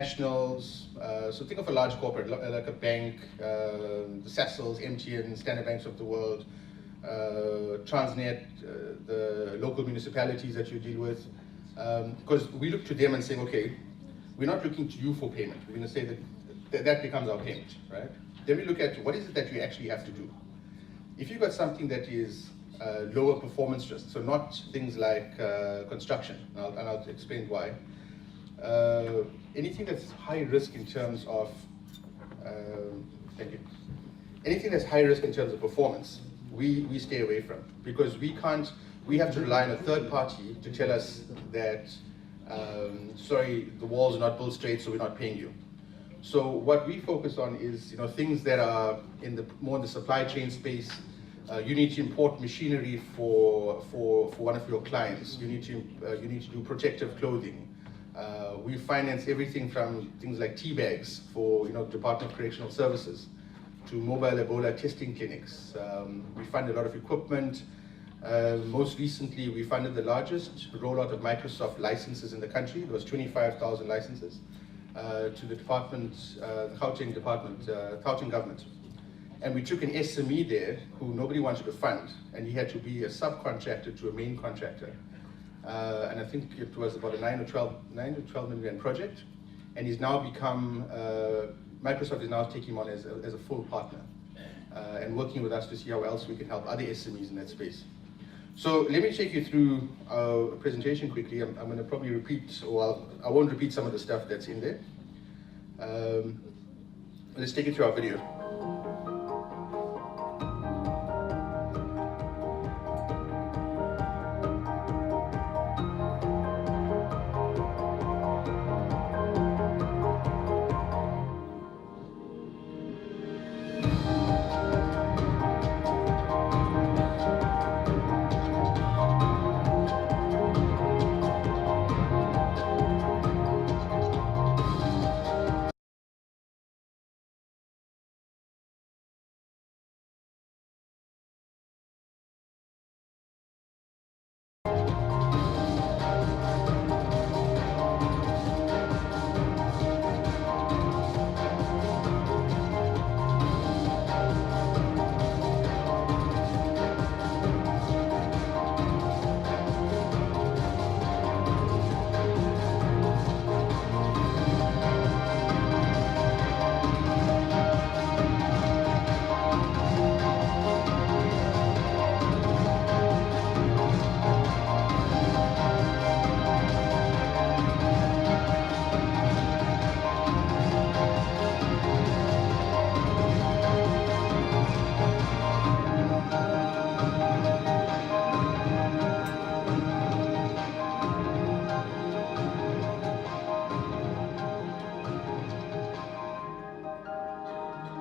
nationals. So think of a large corporate, like a bank, the Sassels, MTN, Standard Banks of the world, Transnet, the local municipalities that you deal with. Because we look to them and saying, okay, we're not looking to you for payment. We're going to say that that becomes our payment, right? Then we look at what is it that you actually have to do. If you've got something that is lower performance risk, so not things like construction, and I'll explain why. Anything that's high risk in terms of, thank you. Anything that's high risk in terms of performance, we stay away from, because we have to rely on a third party to tell us that, sorry, the walls are not built straight, so we're not paying you. So what we focus on is, things that are more in the supply chain space. You need to import machinery for one of your clients. You need to do protective clothing. We finance everything from things like tea bags for Department of Correctional Services to mobile Ebola testing clinics. We fund a lot of equipment. Most recently, we funded the largest rollout of Microsoft licenses in the country. There was 25,000 licenses to the department, the Gauteng government. And we took an SME there who nobody wanted to fund, and he had to be a subcontractor to a main contractor. And I think it was about a 9 or 12 million project, and he's now become, Microsoft is now taking him on as a full partner and working with us to see how else we can help other SMEs in that space. So let me take you through our presentation quickly. I'm going to probably repeat, or I won't repeat some of the stuff that's in there. Let's take you through our video.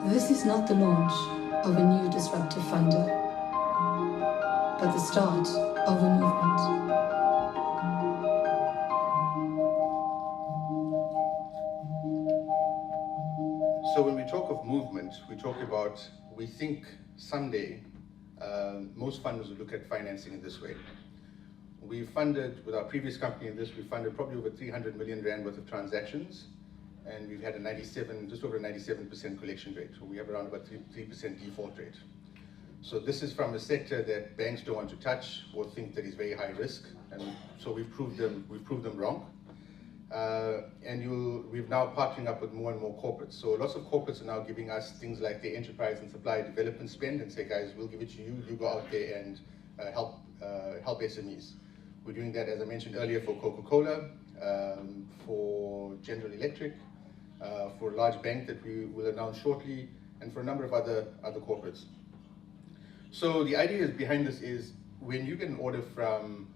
This is not the launch of a new disruptive funder, but the start of a movement. So when we talk of movement, we talk about, we think someday most funders will look at financing in this way. We funded, with our previous company in this, we funded probably over 300 million rand worth of transactions, and we've had just over a 97% collection rate. So we have around about 3% default rate. So this is from a sector that banks don't want to touch or think that is very high risk, and so we've proved them wrong. And we're now partnering up with more and more corporates. So lots of corporates are now giving us things like the enterprise and supply development spend and say, guys, we'll give it to you. You go out there and help SMEs. We're doing that, as I mentioned earlier, for Coca-Cola, for General Electric, for a large bank that we will announce shortly, and for a number of other corporates. So the idea behind this is, when you get an order from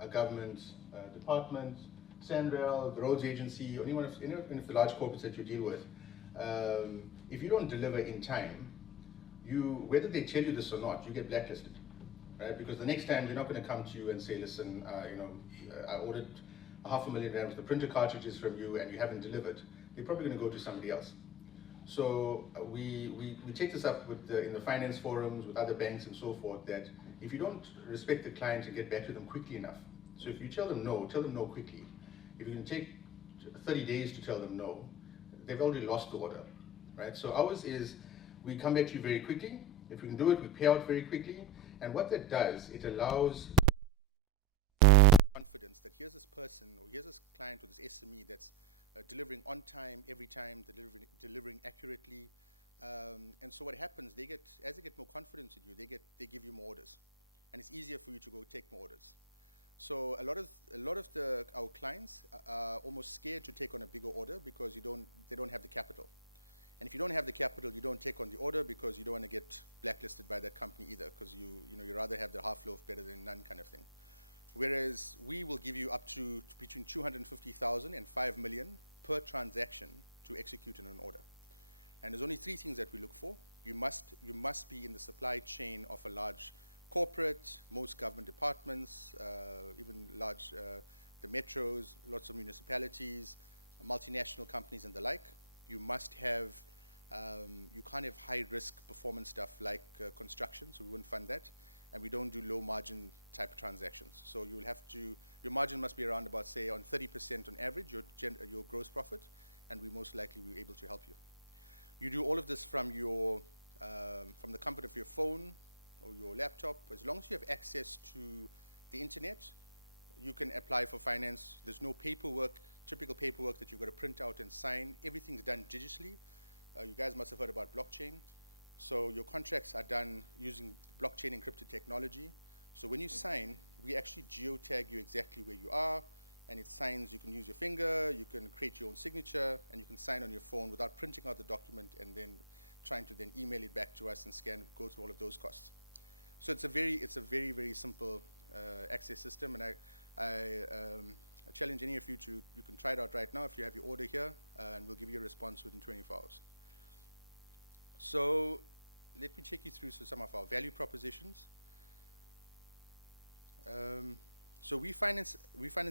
a government department, Sanrail, the roads agency, or any of the large corporates that you deal with, if you don't deliver in time, whether they tell you this or not, you get blacklisted, right? Because the next time they're not going to come to you and say, listen, I ordered 500,000 rand worth of printer cartridges from you and you haven't delivered. They're probably going to go to somebody else. So we take this up in the finance forums with other banks and so forth, that if you don't respect the client and get back to them quickly enough, so if you tell them no quickly. If you can take 30 days to tell them no, they've already lost the order, right? So ours is, we come back to you very quickly. If we can do it, we pay out very quickly. And what that does, it allows confidence that here's this person, or here's this client, or this SME that's delivering on time, every time, delivering accurately. And so what happens, as they get more confidence in you, they give you more orders. And it's easier for you to go take more orders. So a lot of our clients are almost scared to take on a bigger order because they don't have the capital. And if you don't have the capital, you don't take on the order because you don't want to get blacklisted by that company either, because you rather have the half loaf better than none kind of thing. Whereas we will give you up to between 250,000 and 5 million per transaction to execute in an order. And there's only 3 things that we look for. You must be in the supply chain of a large corporate, most government departments, even large, the metros, lots of municipalities, multinational companies and the like. You must have, you can't have high risk performance stuff like construction, so we wouldn't fund that. And we don't do low margin type of transactions. So you'll have to, your margin must be around about, say, on 30% on average, your gross profit, and we most likely will be able to help you. You do all of this from from the comfort of your phone or your laptop. As long as you have access to the internet, you can apply for finance. There's no paperwork, typical paperwork that you've got to print out and sign. Everything's done digitally. You guys must have heard about blockchain. So your contracts are done using blockchain encrypted technology. So when you sign, we actually geotag you exactly where you are, and it signs. You can use your finger, you can create your own signature, and you can sign on your phone without printing out the document and then trying to then email it back to us and scan, go through all of those costs. So it's a very, very simple access system, and I challenge any of you to, you can try it out right now if you have your order here, and we'll give you a response within 24 hours. So let me take you through some of our value propositions. So we finance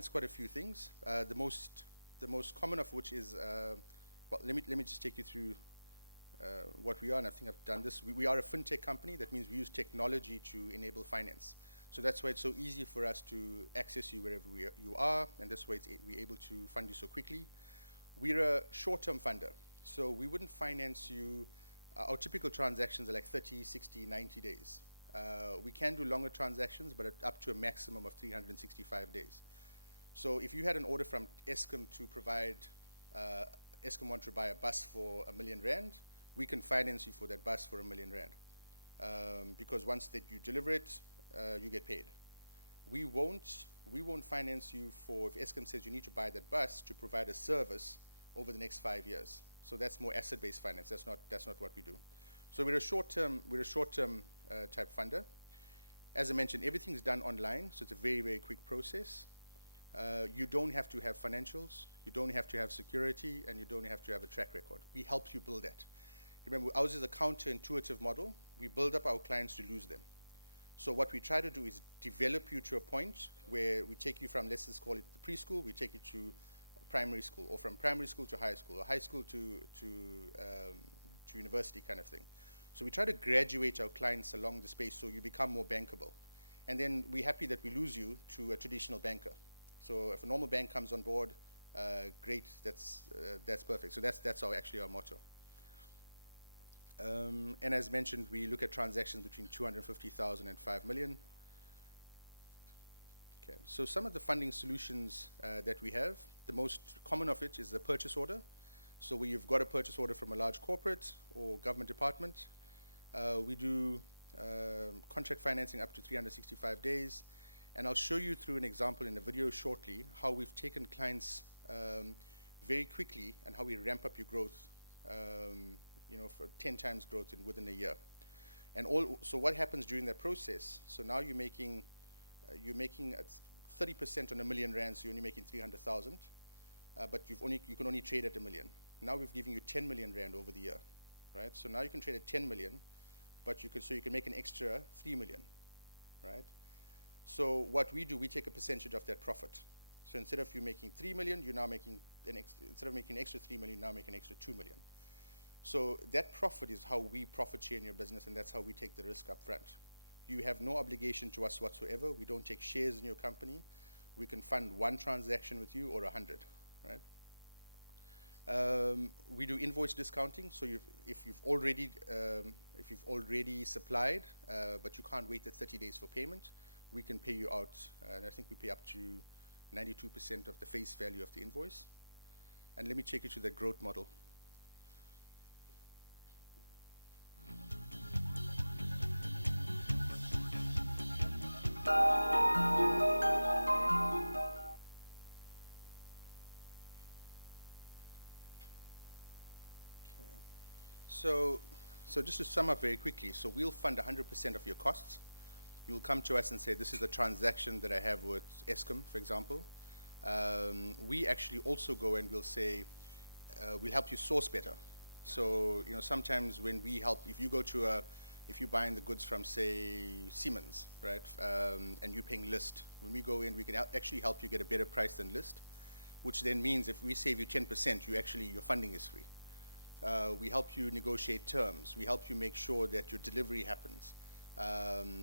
quite a few things. The most common of which is, well, let me just take you through what we are, and I think I've done this. We are a fintech company. That means we use technology to enable finance. So that's why it's so easy for us to access you wherever you are, and that's why we're able to fund you so quickly. We're a short-term funder, so we wouldn't finance you. Our typical transactions are like 30, 60, 90 days. We can do longer transactions, but up to a maximum of 365 days. So if you had an order from Eskom to provide, Eskom want to buy a bus for R1 million, we can finance you for that bus for R1 million. Because once that you deliver it, you get paid. We won't finance you for, if Eskom says you need to buy that bus to provide a service over the next 5 years. So that's more asset-based finance. That's not what we do. So we're a short-term type funder. As I mentioned, everything's done online, so it's a very, very quick process. You don't have to have financials, you don't have to have security, and you don't have to have a track record. We help you build that. Remember, ours is a counterintuitive model. We build up our clients to lose them. So what we try to do is develop you to a point where we take you from, let's just call it the preschool, we take you to primary school, or from primary school to high school, or high school to university kind of thing. So we try to graduate our clients along the space so you become more bankable. And then we're happy that we lose you to a traditional banker. So if a normal bank comes on board, great, that's perfect. So that's actually our motto. And as mentioned, we look at transactions between 250,000 and 5 million. Okay, so some of the funding solutions that we have, the most common of it is the purchase order. So where you've got a purchase order from a large corporate or government department. We do contract financing up to 365 days. And I'll show you through an example in the video shortly how we've taken clients very quickly and how we ramp up your growth, for 10 times growth within a year. And so what happens during that process? So now you're making 30% on R1 million, so you're only making 300,000, but you can only trade at R1 million. Now we've given you 10 million rand over the year, right? So now you can trade at 10 million, but you can make an extra 3 million, right? So what we do, we take a percentage of that profit. So instead of you making 3 million, you're now making instead of making an extra 3 million, you now make an extra 2 million. So that profit is how we profit share in your business, and that's how we take the risk up front. You have no obligation to us whatsoever. We don't take shares in your company. We can fund one transaction with you or 100, right? We do invoice discounting, so if you've already supplied, but you can't wait the 30 days for payment, we can pay you out, and I think we pay up to 92% of the face value of the invoice. And let me take you to the growth model. So just to sum up very quickly, so we'll fund 100% of your costs. You'll come to us and say, this is the transaction that I have with Eskom, for example. We actually also go and we'll say, we'll help you source better. So, sometimes when we help, if you're buying the goods from, say, Siemens, right, and you're paying list, when we go in, we can actually help you get a better price than list, which then means if we save you 10%, your funding is free. We help you negotiate terms. We help you make sure that your delivery happens.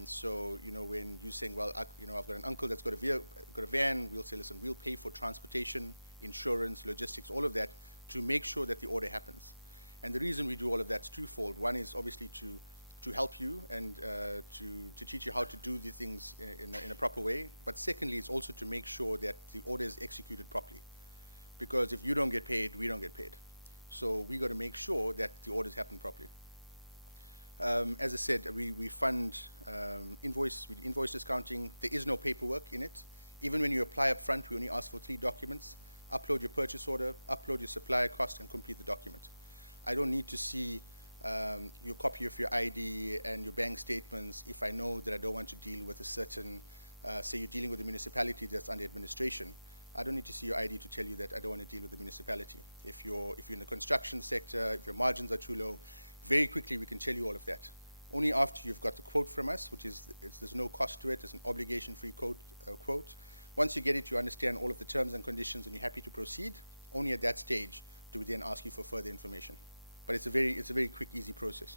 So, when you're saying, well, I've got an uncle that's got a van, we'll say, listen, we'll pay for transportation, insurance, logistics, all of that to make sure that the order happens. And the reason we do all of that is twofold. One is obviously to help you and to teach you how to do the things in a proper way. But secondly, it's also to make sure that the order is executed properly. Because if you don't get paid, we don't get paid. So we got to make sure that the orders happen properly. As I said, we fund invoice discounting. There is no paperwork in it. Even when you apply up front, we only ask for 3 documents. Upload your purchase order, upload your supplier cost, and complete the document. I don't need to see your copy of your ID and your bank statements if I know that I don't want to deal with a certain, say you're dealing with a municipality that's under administration. I don't need to see your ID to tell you that I don't want to deal with the municipality. If you're in the construction sector, if your margins are too low, very quickly we can tell you all of that. Only after you've got the quote from us, which is, there's no cost to it, it's an obligation-free quote. Once you get it, you understand all of the terms and conditions and you're happy to proceed, only at that stage do we then ask you for further information. But it's a very quick, easy process.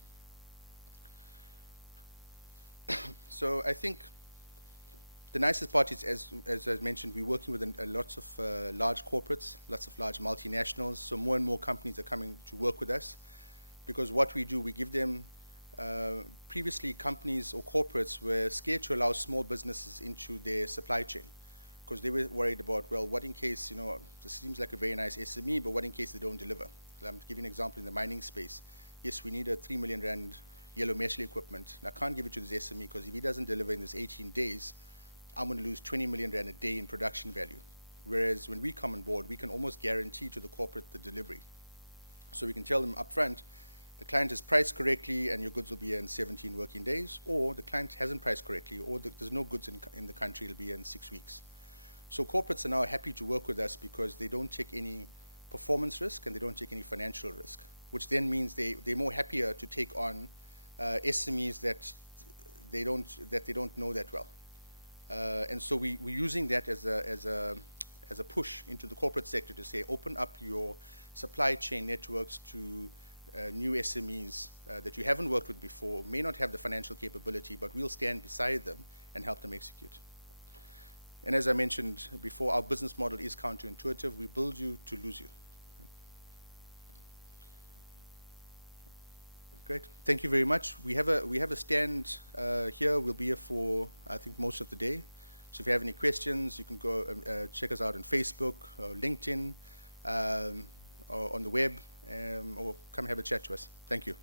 So I think the nicest part is, as I mentioned, we're working with lots of large corporates, lots of large multinationals, so more and more companies are coming to work with us, because what we do, we give them, previously companies or corporates were scared to allow small businesses into their supply chain, because they were worried about, well, what in case, this seems like a very nice SME, but what in case they don't deliver? I'm giving an example in the mining space. Yes, we need a 3 million rand yellow metal equipment, and I can't give it to this SME, because if he doesn't deliver in this 18 days, I'm going to lose 20 million rand a day in production value. Whereas when we come on board, we can almost guarantee to the corporate the delivery. So we can tell them up front, the client is priced correctly and your goods will be here in 17 working days, or the client hasn't priced correctly, or there's no goods in the country, it'll be here in 6 weeks. So corporates are now happy to work with us because they don't take any performance risk and they don't take any financial risk, which then means they're more happier to take on SMEs that they don't know that well. And so we're using that as a push into the corporate sector to say, open up your supply chain networks to new SMEs that you haven't worked with before, may not have the financial capability, but we'll stand beside them and help them execute. And as I mentioned before, our business model is counterintuitive. We build you to lose you. Great. Thank you very much. We have a stand here. We'll be here for, I think, most of the day. So if you have any questions, you can go check us out on Facebook, or LinkedIn, or on the web, or come have a chat to us. Thank you.